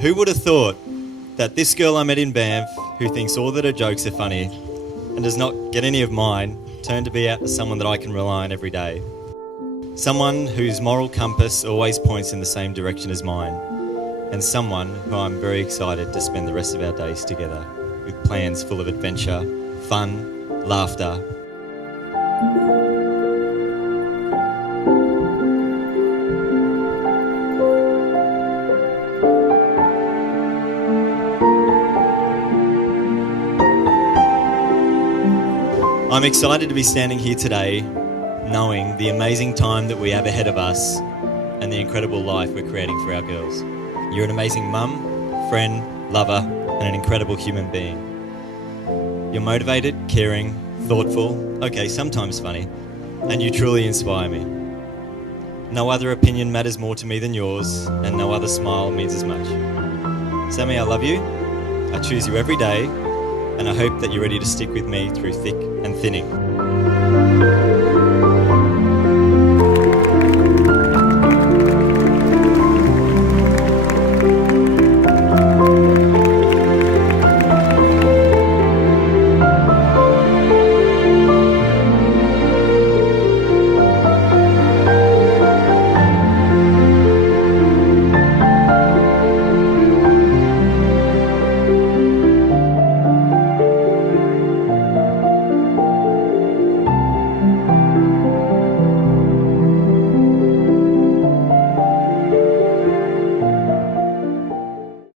Who would have thought that this girl I met in Banff, who thinks all that her jokes are funny and does not get any of mine, turned to be out someone that I can rely on every day. Someone whose moral compass always points in the same direction as mine, and someone who I'm very excited to spend the rest of our days together, with plans full of adventure, fun, laughter. I'm excited to be standing here today, knowing the amazing time that we have ahead of us and the incredible life we're creating for our girls. You're an amazing mum, friend, lover, and an incredible human being. You're motivated, caring, thoughtful, okay, sometimes funny, and you truly inspire me. No other opinion matters more to me than yours, and no other smile means as much. Sami, I love you. I choose you every day, and I hope that you're ready to stick with me through thick and thinning.